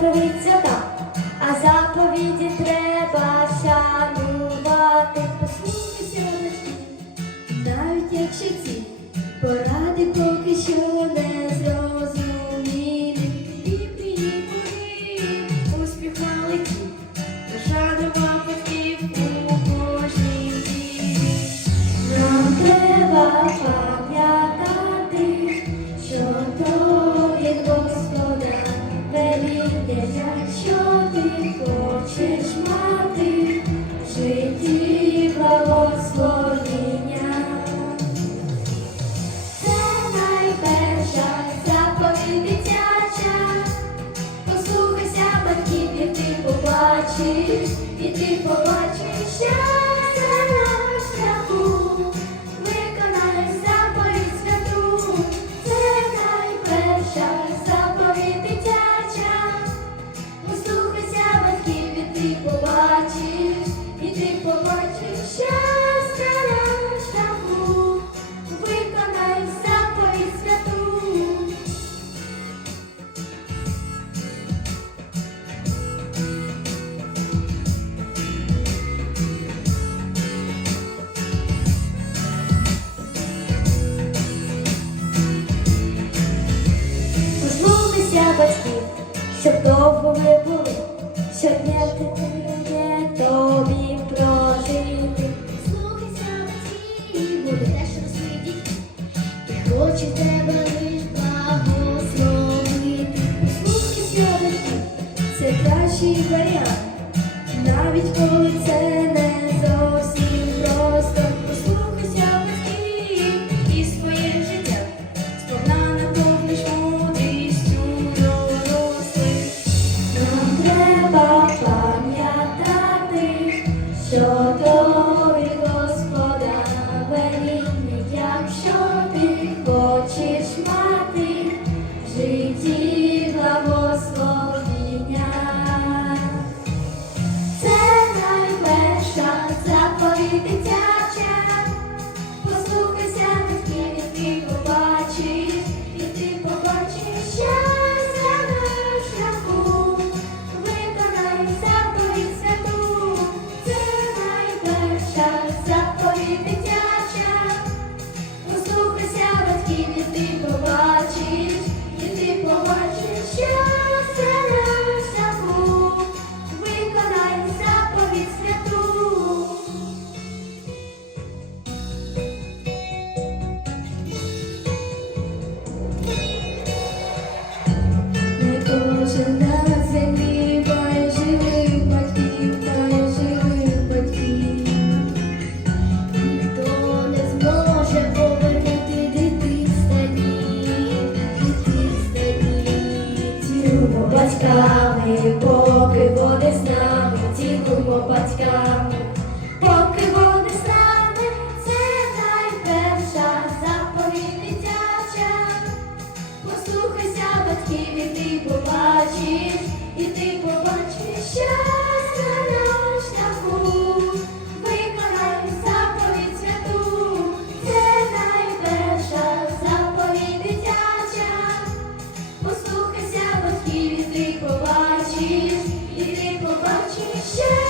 заповідь свята, а заповіді треба шанувати. Послухайся, навіть якщо ці. watches довго ми були, щодня дає тобі прожити. Слухайся батьків, буде теж розсидіть, і хочу тебе лиш благословити. Слухай сьогодні, це кращий варіант, навіть коли це не. Your God. батьками, поки вони з нами, цінуймо батьками, поки вони з нами, це найперша заповідь. Послухайся батьків, і ти побачиш, і ти. Oczywiście.